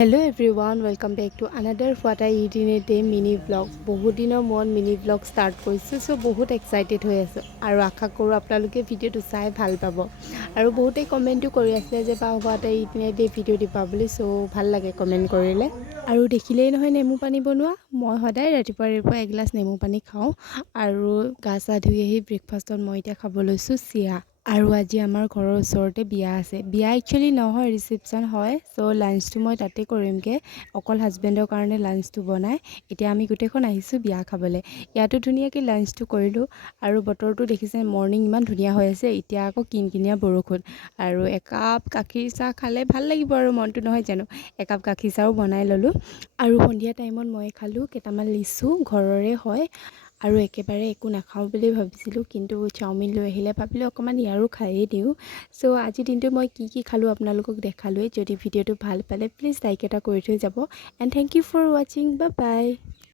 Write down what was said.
Hello everyone, welcome back to another What I Eat in a Day mini vlog. বহুত দিনৰ মন mini vlog start কৰিছোঁ, so বহুত excited হৈ আছোঁ আৰু আশা কৰোঁ আপোনালোকে ভিডিঅ'টো চাই ভাল পাব আৰু বহুতেই কমেণ্টো কৰি আছিলে যে What I Eat in a Day video' দিবা বুলি, so ভাল লাগে কমেণ্ট কৰিলে আৰু দেখিলেই নহয় নেমু পানী বনোৱা। মই সদায় ৰাতিপুৱা এগিলাচ নেমু পানী খাওঁ আৰু গা চা ধুই আহি ব্ৰেকফাষ্টত মই এতিয়া খাব লৈছোঁ চিৰা। আৰু আজি আমাৰ ঘৰৰ ওচৰতে বিয়া আছে। বিয়া একচুৱেলি নহয়, ৰিচেপশ্যন হয়, চ' লাঞ্চটো মই তাতে কৰিমগৈ। অকল হাজবেণ্ডৰ কাৰণে লাঞ্চটো বনাই এতিয়া আমি গোটেইখন আহিছোঁ বিয়া খাবলৈ। ইয়াতো ধুনীয়াকৈ লাঞ্চটো কৰিলোঁ আৰু বতৰটো দেখিছে মৰ্ণিং ইমান ধুনীয়া হৈ আছে, এতিয়া আকৌ কিনকিনীয়া বৰষুণ আৰু একাপ গাখীৰ চাহ খালে ভাল লাগিব আৰু মনটো নহয় জানো। একাপ গাখীৰ চাহো বনাই ল'লোঁ আৰু সন্ধিয়া টাইমত মই খালোঁ কেইটামান লিচু, ঘৰৰে হয় আৰু একেবাৰে একো নাখাওঁ বুলি ভাবিছিলোঁ, কিন্তু চাওমিন লৈ আহিলে ভাবিলোঁ অকণমান ইয়াৰো খায়েই দিওঁ। চ' আজিৰ দিনটো মই কি খালোঁ আপোনালোকক দেখালোৱেই। যদি ভিডিঅ'টো ভাল পালে প্লিজ লাইক এটা কৰি থৈ যাব এণ্ড থেংক ইউ ফৰ ৱাচিং। Bye bye.